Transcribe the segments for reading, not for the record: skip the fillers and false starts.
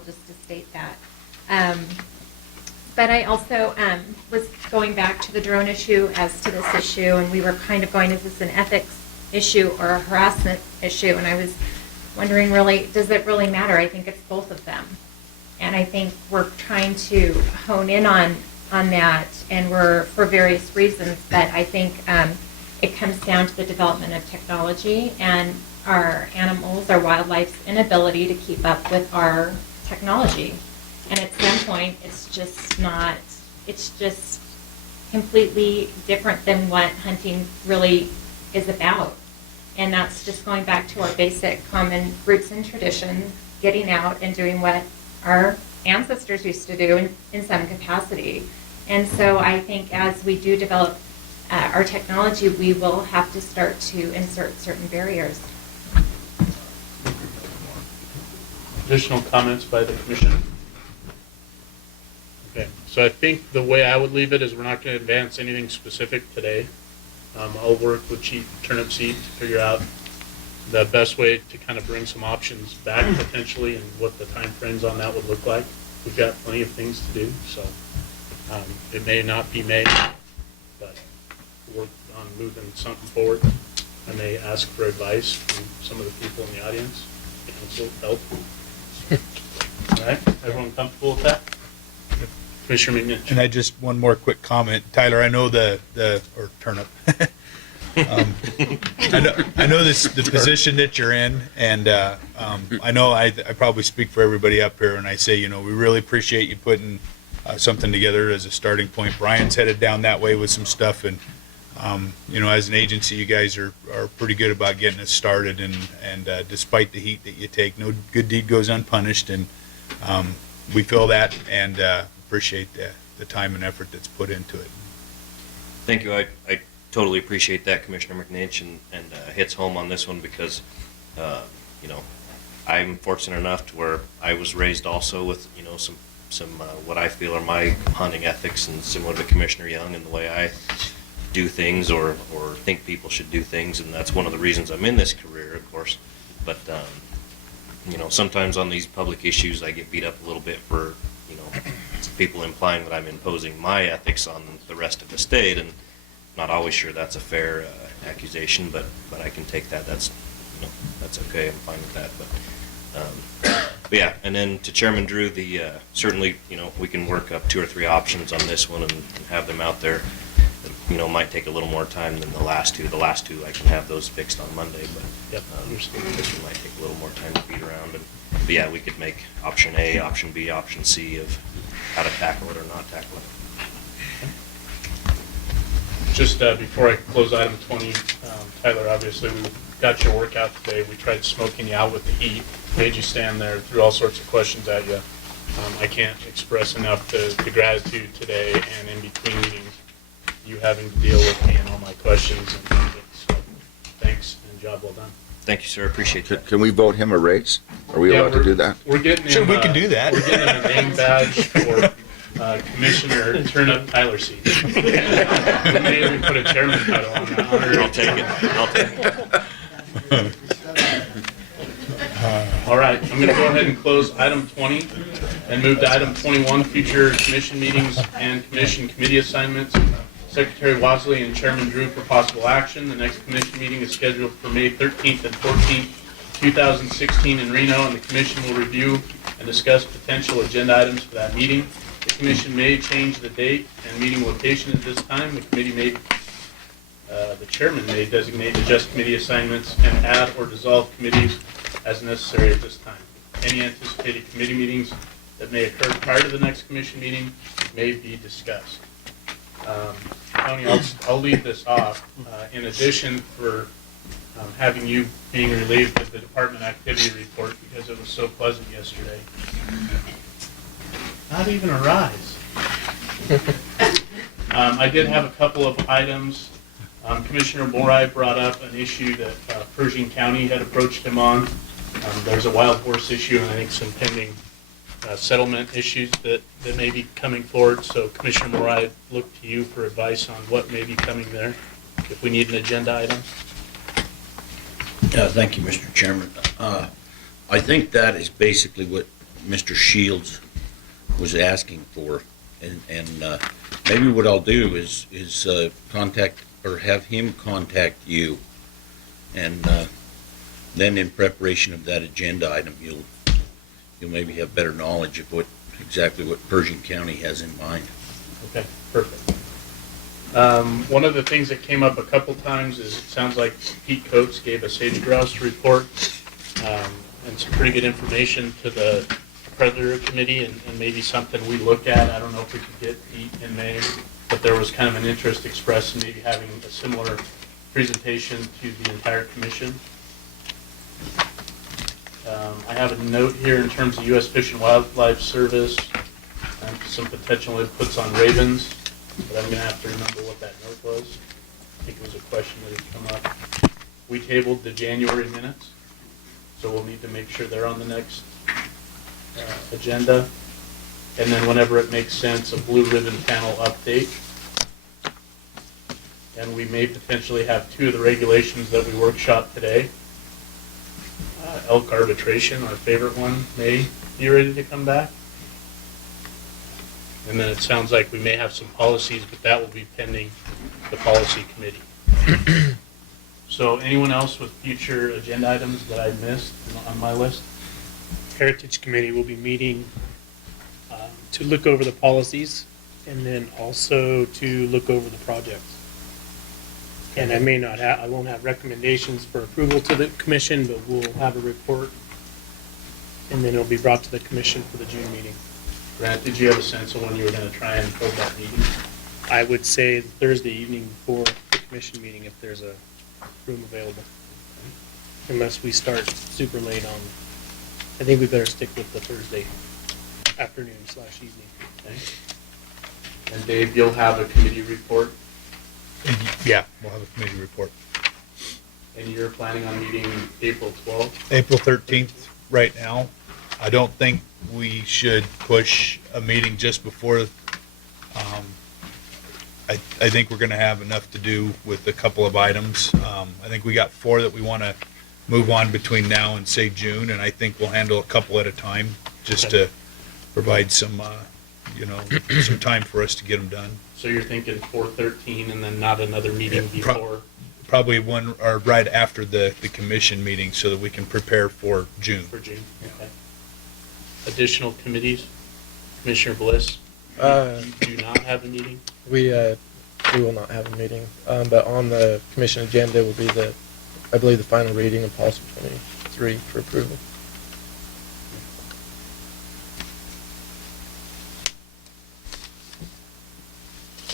counsel just to state that. But I also was going back to the drone issue as to this issue, and we were kind of going, is this an ethics issue or a harassment issue? And I was wondering, really, does it really matter? I think it's both of them. And I think we're trying to hone in on that, and we're for various reasons, but I think it comes down to the development of technology and our animals, our wildlife's inability to keep up with our technology. And at some point, it's just completely different than what hunting really is about. And that's just going back to our basic common roots and tradition, getting out and doing what our ancestors used to do in some capacity. And so I think as we do develop our technology, we will have to start to insert certain barriers. Additional comments by the commission? Okay, so I think the way I would leave it is we're not going to advance anything specific today. I'll work with Chief Turnipseed to figure out the best way to kind of bring some options back potentially and what the time frames on that would look like. We've got plenty of things to do, so it may not be May, but work on moving something forward. I may ask for advice from some of the people in the audience, council, help. All right, everyone comfortable with that? Commissioner McNinch. And I just one more quick comment, Tyler. I know or Turnip. I know the position that you're in, and I know I probably speak for everybody up here when I say, we really appreciate you putting something together as a starting point. Brian's headed down that way with some stuff, and as an agency, you guys are pretty good about getting us started, and despite the heat that you take, no good deed goes unpunished, and we feel that and appreciate the time and effort that's put into it. Thank you. I totally appreciate that, Commissioner McNinch, and hits home on this one because, I'm fortunate enough to where I was raised also with, some what I feel are my hunting ethics, and similar to Commissioner Young and the way I do things or think people should do things, and that's one of the reasons I'm in this career, of course. But, sometimes on these public issues I get beat up a little bit for, people implying that I'm imposing my ethics on the rest of the state, and not always sure that's a fair accusation, but I can take that. That's okay. I'm fine with that. But yeah, and then to Chairman Drew, certainly we can work up 2 or 3 options on this one and have them out there. Might take a little more time than the last two. The last two I can have those fixed on Monday, but Yep. This one might take a little more time to beat around. But yeah, we could make option A, option B, option C of how to tackle it or not tackle it. Just before I close item 20, Tyler, obviously we got your workout today. We tried smoking you out with the heat, made you stand there, threw all sorts of questions at you. I can't express enough the gratitude today and in between meetings, you having to deal with me and all my questions. So thanks and job well done. Thank you, sir. Appreciate that. Can we vote him a raise? Are we allowed to do that? We're getting him, Sure, we can do that. We're getting him a name badge for Commissioner Turnip Tyler seat. Maybe we put a chairman title on that. I'll take it. All right, I'm going to go ahead and close item 20 and move to item 21, future commission meetings and commission committee assignments. Secretary Wasley and Chairman Drew for possible action. The next commission meeting is scheduled for May 13th and 14th, 2016 in Reno, and the commission will review and discuss potential agenda items for that meeting. The commission may change the date and meeting location at this time. The committee may, the chairman may designate adjust committee assignments and add or dissolve committees as necessary at this time. Any anticipated committee meetings that may occur prior to the next commission meeting may be discussed. Tony, I'll leave this off. In addition for having you being relieved of the department activity report because it was so pleasant yesterday. Not even a rise. I did have a couple of items. Commissioner Morai brought up an issue that Pershing County had approached him on. There's a wild horse issue and I think some pending settlement issues that may be coming forward. So Commissioner Morai, I look to you for advice on what may be coming there if we need an agenda item. Thank you, Mr. Chairman. I think that is basically what Mr. Shields was asking for. And maybe what I'll do is contact, or have him contact you. And then in preparation of that agenda item, you'll maybe have better knowledge of exactly what Pershing County has in mind. Okay, perfect. One of the things that came up a couple times is it sounds like Pete Coates gave a sage grouse report and some pretty good information to the Predator Committee and maybe something we look at. I don't know if we could get Pete in May, but there was kind of an interest expressed in maybe having a similar presentation to the entire commission. I have a note here in terms of U.S. Fish and Wildlife Service and some potential inputs on ravens, but I'm going to have to remember what that note was. I think it was a question that had come up. We tabled the January minutes, so we'll need to make sure they're on the next agenda. And then whenever it makes sense, a blue ribbon panel update. And we may potentially have two of the regulations that we workshopped today. Elk arbitration, our favorite one, may be ready to come back. And then it sounds like we may have some policies, but that will be pending the policy committee. So anyone else with future agenda items that I missed on my list? Heritage Committee will be meeting to look over the policies and then also to look over the projects. And I won't have recommendations for approval to the commission, but we'll have a report and then it'll be brought to the commission for the June meeting. Grant, did you have a sense of when you were going to try and hold that meeting? I would say Thursday evening before the commission meeting if there's a room available. Unless we start super late on, I think we better stick with the Thursday afternoon/evening. Okay. And Dave, you'll have a committee report, Yeah, we'll have a committee report. and you're planning on meeting April 12th? April 13th right now. I don't think we should push a meeting just before. I think we're going to have enough to do with a couple of items. I think we got 4 that we want to move on between now and say June, and I think we'll handle a couple at a time just to provide some, some time for us to get them done. So you're thinking 4/13 and then not another meeting before? Probably one or right after the commission meeting so that we can prepare for June. For June, okay. Additional committees? Commissioner Bliss? You do not have a meeting? We will not have a meeting, but on the commission agenda will be I believe the final reading of policy 23 for approval.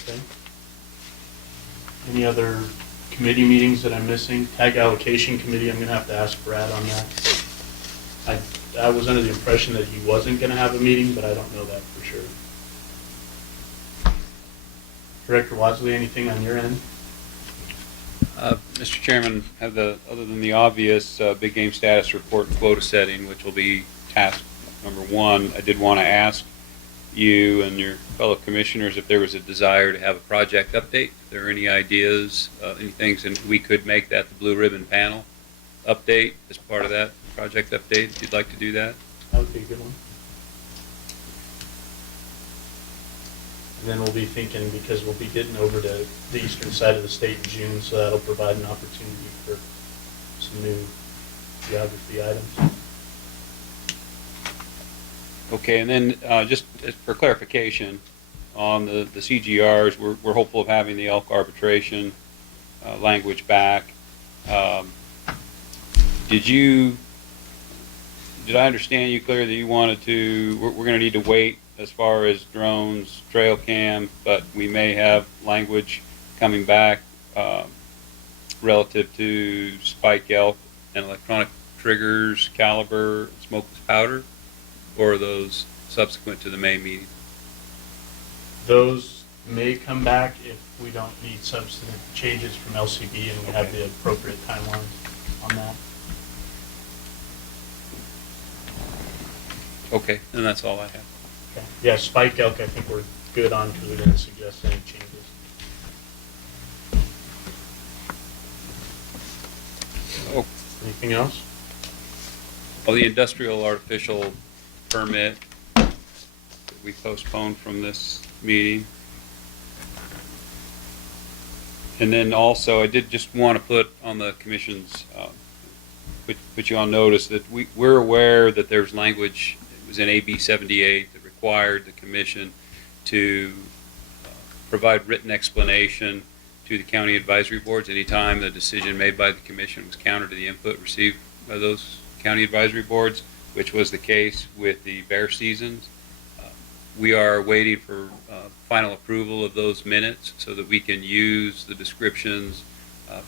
Okay. Any other committee meetings that I'm missing? Tag allocation committee, I'm gonna have to ask Brad on that. I was under the impression that he wasn't gonna have a meeting, but I don't know that for sure. Director Wadsley, anything on your end? Mr. Chairman, other than the obvious big game status report and quota setting, which will be task number 1, I did want to ask you and your fellow commissioners if there was a desire to have a project update. If there are any ideas, any things, and we could make that the blue ribbon panel update as part of that project update, if you'd like to do that. That would be a good one. And then we'll be thinking, because we'll be getting over to the eastern side of the state in June, so that'll provide an opportunity for some new geography items. Okay, and then just for clarification, on the CGRs, we're hopeful of having the elk arbitration language back. Did I understand you clear that you wanted to, we're going to need to wait as far as drones, trail cam, but we may have language coming back relative to spike elk and electronic triggers, caliber, smokeless powder, or are those subsequent to the May meeting? Those may come back if we don't need substantive changes from LCB and we have the appropriate timelines on that. Okay, and that's all I have. Okay. Yeah, spike elk, I think we're good on because we didn't suggest any changes. Oh, Anything else? well, the industrial artificial permit that we postponed from this meeting. And then also, I did just want to put on the commission's, put you on notice that we're aware that there's language, it was in AB 78, that required the commission to provide written explanation to the county advisory boards anytime the decision made by the commission was counter to the input received by those county advisory boards, which was the case with the bear seasons. We are waiting for final approval of those minutes so that we can use the descriptions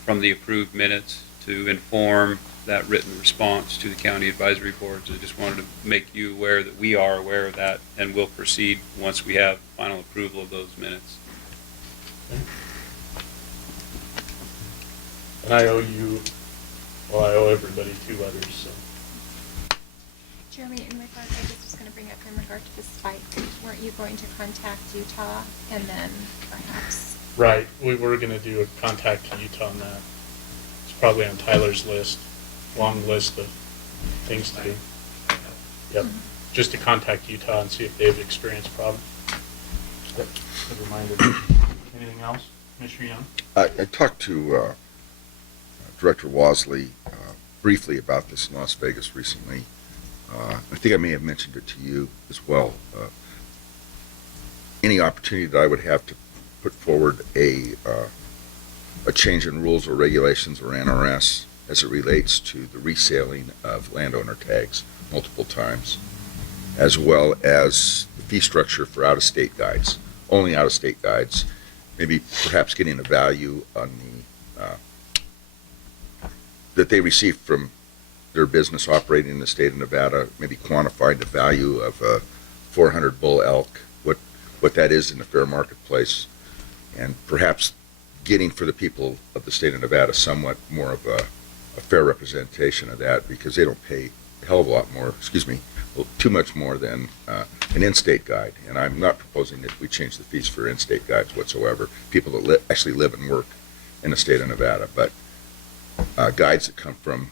from the approved minutes to inform that written response to the county advisory boards. I just wanted to make you aware that we are aware of that and will proceed once we have final approval of those minutes. And I owe you, well, I owe everybody 2 letters, so. Jeremy, in regard, I just was going to bring up in regard to the spike, weren't you going to contact Utah and then perhaps? Right, we were gonna do a contact to Utah on that. It's probably on Tyler's list, long list of things to do. Yep, just to contact Utah and see if they've experienced problems. Yep, good reminder. Anything else, Commissioner Young? I talked to Director Wasley briefly about this in Las Vegas recently. I think I may have mentioned it to you as well. Any opportunity that I would have to put forward a change in rules or regulations or NRS as it relates to the reselling of landowner tags multiple times, as well as the fee structure for out-of-state guides, only out-of-state guides, maybe perhaps getting a value on the that they receive from their business operating in the state of Nevada, maybe quantified the value of a 400 bull elk, what that is in the fair marketplace, and perhaps getting for the people of the state of Nevada somewhat more of a fair representation of that, because they don't pay a hell of a lot more, too much more than an in-state guide. And I'm not proposing that we change the fees for in-state guides whatsoever, people that actually live and work in the state of Nevada, but guides that come from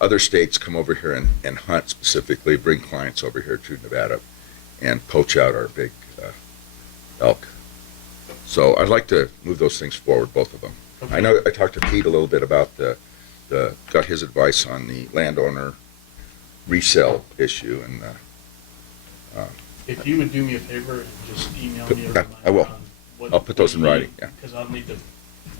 other states come over here and hunt specifically, bring clients over here to Nevada and poach out our big elk. So I'd like to move those things forward, both of them. Okay. I know I talked to Pete a little bit about got his advice on the landowner resale issue, and If you would do me a favor and just email me a reminder. I will. on what- I'll put those in what you writing, need, yeah. Because I'll need to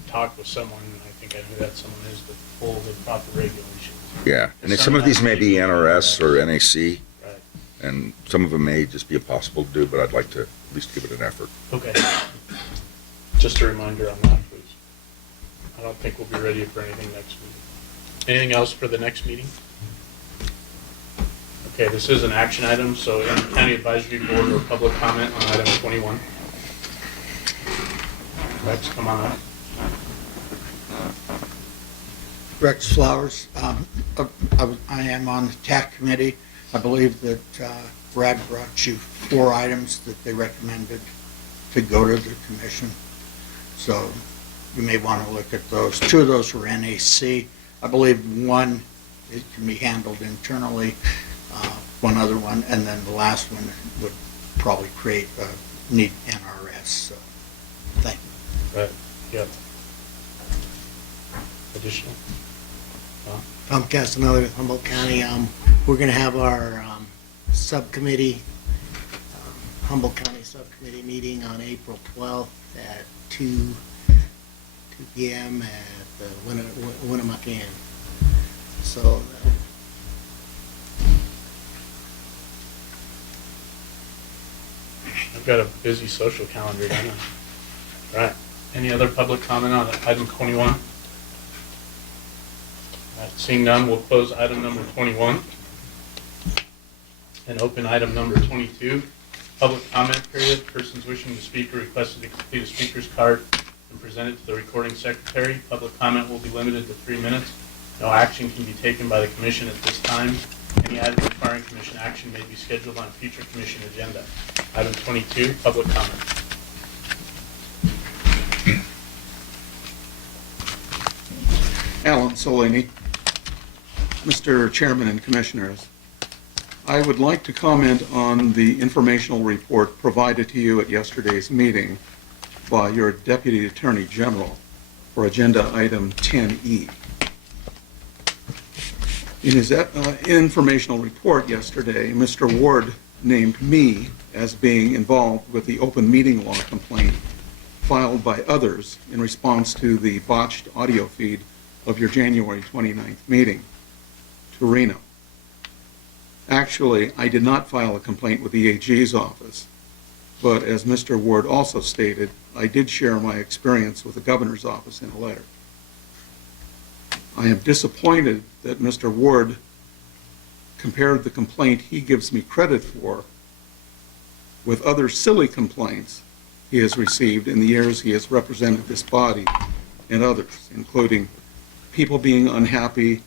talk with someone, and I think I know who that someone is, to pull the proper regulations. yeah, and then some of these may be NRS or NAC, Right, and some of them may just be impossible to do, but I'd like to at least give it an effort. okay. Just a reminder on that, please. I don't think we'll be ready for anything next meeting. Anything else for the next meeting? Okay, this is an action item, so any county advisory board or public comment on item 21? Rex, come on up. Rex Flowers. I am on the TAC committee. I believe that Brad brought you 4 items that they recommended to go to the commission. So you may want to look at those. 2 of those were NAC. I believe 1, it can be handled internally, 1 other one, and then the last one would probably create a need NRS. So thank you. Right, yep. Additional? Tom Castanelli with Humboldt County. We're going to have our subcommittee, Humboldt County Subcommittee meeting on April 12th at 2 p.m. at the Winnemucca Inn. So I've got a busy social calendar, don't I? Right. Any other public comment on item 21? Seeing none, we'll close item number 21 and open item number 22. Public comment period. Persons wishing to speak are requested to complete a speaker's card and present it to the recording secretary. Public comment will be limited to 3 minutes. No action can be taken by the commission at this time. Any item requiring commission action may be scheduled on a future commission agenda. Item 22, public comment. Alan Solini. Mr. Chairman and Commissioners, I would like to comment on the informational report provided to you at yesterday's meeting by your Deputy Attorney General for Agenda Item 10E. In his informational report yesterday, Mr. Ward named me as being involved with the open meeting law complaint filed by others in response to the botched audio feed of your January 29th meeting to Reno. Actually, I did not file a complaint with the AG's office, but as Mr. Ward also stated, I did share my experience with the governor's office in a letter. I am disappointed that Mr. Ward compared the complaint he gives me credit for with other silly complaints he has received in the years he has represented this body and others, including people being unhappy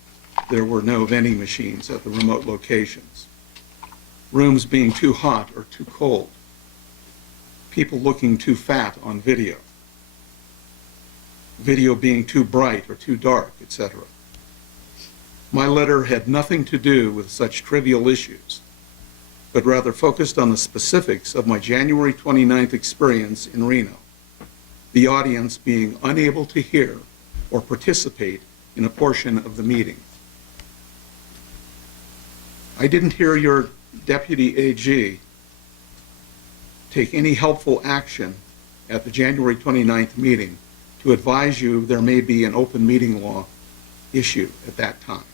there were no vending machines at the remote locations, rooms being too hot or too cold, people looking too fat on video, video being too bright or too dark, etc. My letter had nothing to do with such trivial issues, but rather focused on the specifics of my January 29th experience in Reno, the audience being unable to hear or participate in a portion of the meeting. I didn't hear your Deputy AG take any helpful action at the January 29th meeting to advise you there may be an open meeting law issue at that time.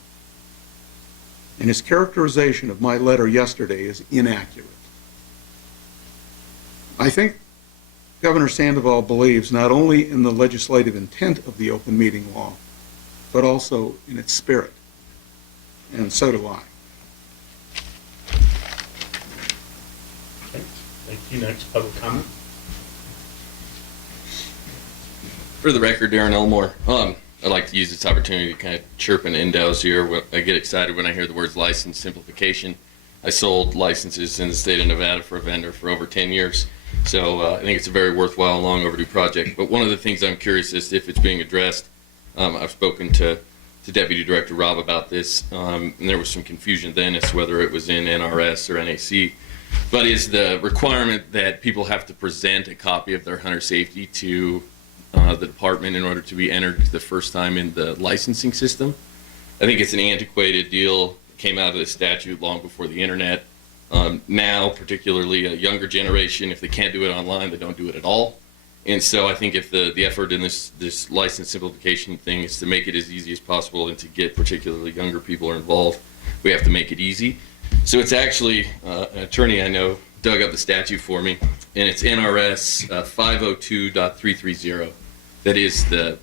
And his characterization of my letter yesterday is inaccurate. I think Governor Sandoval believes not only in the legislative intent of the open meeting law, but also in its spirit. And so do I. Okay, thank you. Next, public comment. For the record, Darren Elmore. I'd like to use this opportunity to kind of chirp and endows here. I get excited when I hear the words license simplification. I sold licenses in the state of Nevada for a vendor for over 10 years. So I think it's a very worthwhile, long overdue project. But one of the things I'm curious as to if it's being addressed, I've spoken to Deputy Director Rob about this, and there was some confusion then as to whether it was in NRS or NAC. But is the requirement that people have to present a copy of their hunter safety to the department in order to be entered the first time in the licensing system? I think it's an antiquated deal. It came out of the statute long before the internet. Now, particularly a younger generation, if they can't do it online, they don't do it at all. And so I think if the effort in this license simplification thing is to make it as easy as possible and to get particularly younger people involved, we have to make it easy. So it's actually, an attorney I know dug up the statute for me, and it's NRS 502.330. That is the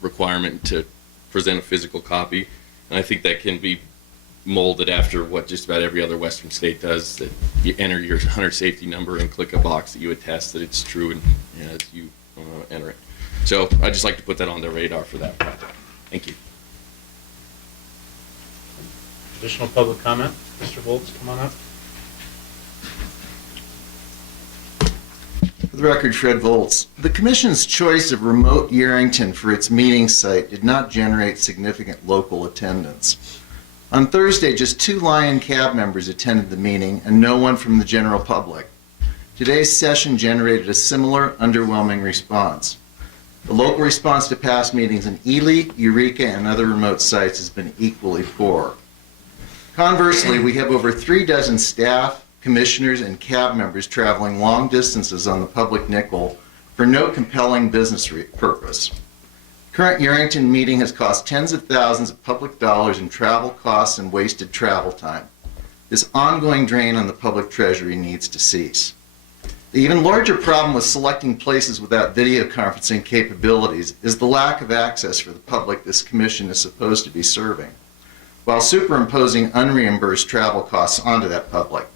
requirement to present a physical copy. And I think that can be molded after what just about every other Western state does, that you enter your hunter safety number and click a box that you attest that it's true and as you enter it. So I'd just like to put that on the radar for that project. Thank you. Additional public comment? Mr. Volz, come on up. For the record, Fred Volz. The Commission's choice of remote Yerington for its meeting site did not generate significant local attendance. On Thursday, just 2 Lion Cab members attended the meeting and no one from the general public. Today's session generated a similar underwhelming response. The local response to past meetings in Ely, Eureka, and other remote sites has been equally poor. Conversely, we have over 3 dozen staff, commissioners, and cab members traveling long distances on the public nickel for no compelling business purpose. Current Yerington meeting has cost tens of thousands of public dollars in travel costs and wasted travel time. This ongoing drain on the public treasury needs to cease. The even larger problem with selecting places without video conferencing capabilities is the lack of access for the public this commission is supposed to be serving, while superimposing unreimbursed travel costs onto that public.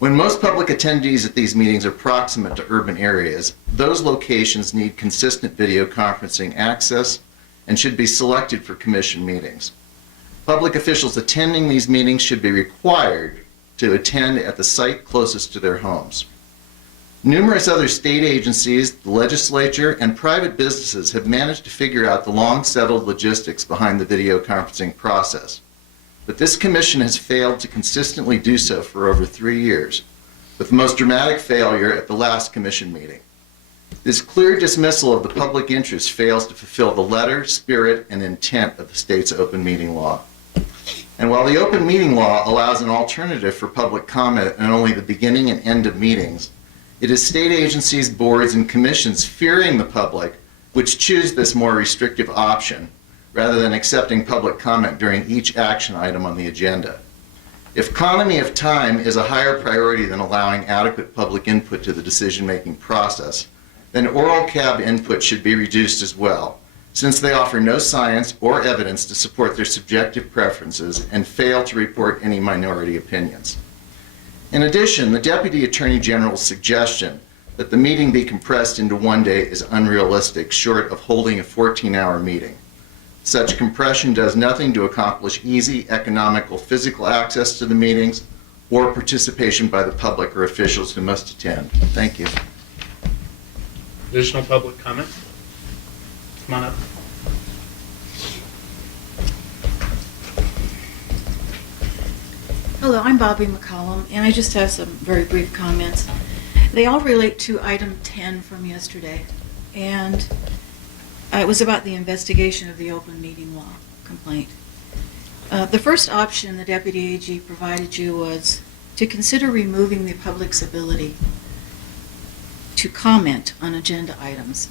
When most public attendees at these meetings are proximate to urban areas, those locations need consistent video conferencing access and should be selected for commission meetings. Public officials attending these meetings should be required to attend at the site closest to their homes. Numerous other state agencies, the legislature, and private businesses have managed to figure out the long-settled logistics behind the video conferencing process. but this commission has failed to consistently do so for over 3 years, with the most dramatic failure at the last commission meeting. This clear dismissal of the public interest fails to fulfill the letter, spirit, and intent of the state's open meeting law. And while the open meeting law allows an alternative for public comment in only the beginning and end of meetings, it is state agencies, boards, and commissions fearing the public which choose this more restrictive option rather than accepting public comment during each action item on the agenda. If economy of time is a higher priority than allowing adequate public input to the decision-making process, then oral CAB input should be reduced as well, since they offer no science or evidence to support their subjective preferences and fail to report any minority opinions. In addition, the Deputy Attorney General's suggestion that the meeting be compressed into 1 day is unrealistic, short of holding a 14-hour meeting. Such compression does nothing to accomplish easy, economical, physical access to the meetings or participation by the public or officials who must attend. Thank you. Additional public comment? Come on up. Hello, I'm Bobby McCollum, and I just have some very brief comments. They all relate to item 10 from yesterday, and it was about the investigation of the open meeting law complaint. The first option the Deputy AG provided you was to consider removing the public's ability to comment on agenda items.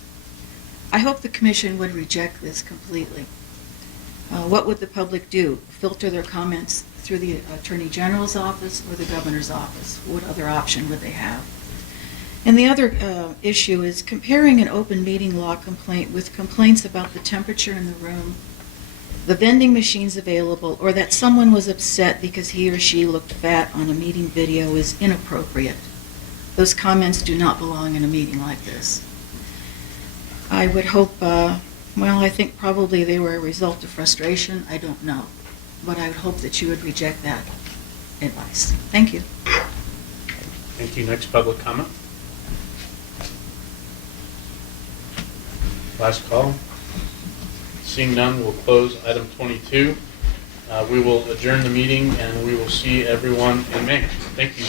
I hope the Commission would reject this completely. What would the public do? Filter their comments through the Attorney General's office or the Governor's office? What other option would they have? And the other issue is comparing an open meeting law complaint with complaints about the temperature in the room, the vending machines available, or that someone was upset because he or she looked fat on a meeting video is inappropriate. Those comments do not belong in a meeting like this. I would hope, I think probably they were a result of frustration. I don't know. But I would hope that you would reject that advice. Thank you. Thank you. Next public comment. Last call. Seeing none, we'll close item 22. We will adjourn the meeting and we will see everyone in May. Thank you.